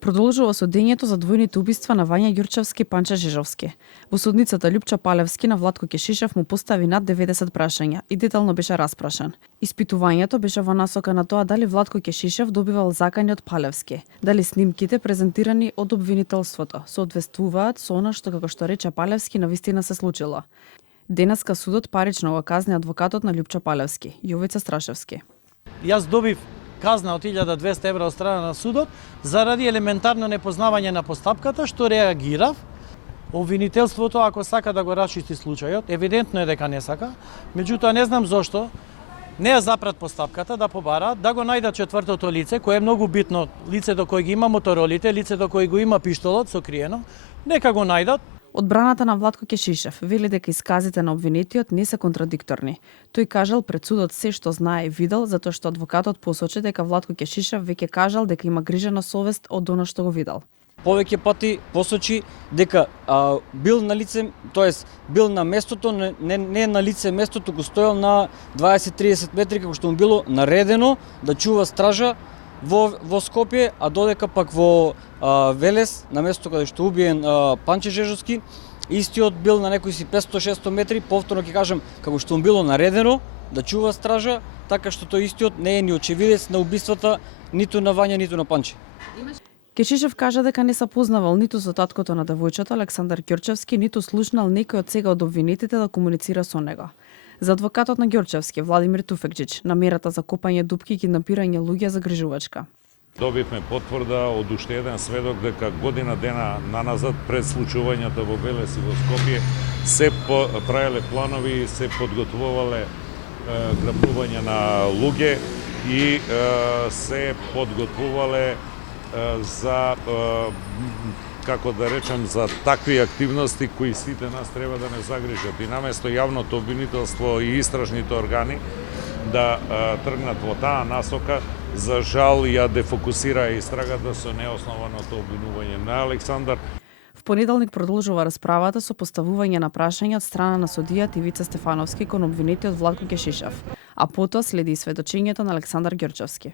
Продолжува судењето за двојните убиства на Вања Ѓурчевски и Панче Жежовски. Во судницата Љупча Палевски на Владко Кешишев му постави над 90 прашања и детално беше распрашан. Испитувањето беше во насока на тоа дали Владко Кешишев добивал закани од Палевски, дали снимките презентирани од обвинителството соодветствуваат со она што, како што рече Палевски, навистина се случило. Денеска судот парично го казни адвокатот на Љупча Палевски, Јовица Страшевски. Јас добив казна од 1200 евра од страна на судот заради елементарно непознавање на постапката, што реагирав. Обвинителството, ако сака да го расчисти случајот, евидентно е дека не сака, меѓутоа не знам зошто не ја запрат постапката да побараат да го најдат четвртото лице, кое е многу битно, лицето кој ги има моторолите, лицето кој го има пиштолот сокриено, нека го најдат. Одбраната на Владко Кешишев вели дека исказите на обвинетиот не се контрадикторни. Тој кажал пред судот се што знае и видел, затоа што адвокатот посочи дека Владко Кешишев веќе кажал дека има грижа на совест од она што го видел. Повеќе пати посочи дека бил на лице, тоест бил на местото, не на лице местото, туку стоел на 20-30 метри како што му било наредено да чува стража во Скопје, а додека пак во Велес, на местото каде што убиен Панче Жежовски, истиот бил на некои си 500-600 метри, повторно ќе кажам, како што му било наредено да чува стража, така што тој истиот не е ни очевидец на убиствата ниту на Вања, ниту на Панче. Кешишев кажа дека не се познавал ниту со таткото на девојчето Александар Ѓурчевски, ниту слушнал некој од сега од обвинетите да комуницира со него. За адвокатот на Ѓурчевски, Владимир Туфекџиќ, намерата за копање дупки и киднапирање луѓе загрижувачка. Добивме потврда од уште еден сведок дека година дена наназад пред случувањето во Велес и во Скопје се правеле планови, се подготвувале грабнување на луѓе и се подготвувале за како да речем, за такви активности кои сите нас треба да не загрижат. И наместо јавното обвинителство и истражните органи да тргнат во таа насока, за жал ја дефокусира истрагата со неоснованото обвинување на Александар. В понеделник продолжува расправата со поставување на прашања од страна на судијата Ивица Стефановски кон обвинетиот Владко Кешишев, а потоа следи и сведочењето на Александар Ѓурчевски.